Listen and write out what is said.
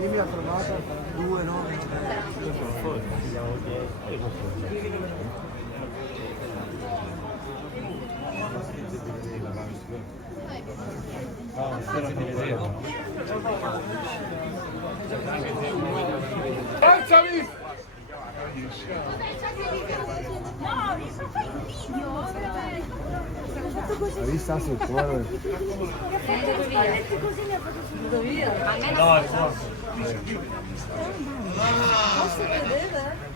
Io mi ha trovato 2, no? Alzami! Hai visto sul cuore? No, è buono. Posso vedere?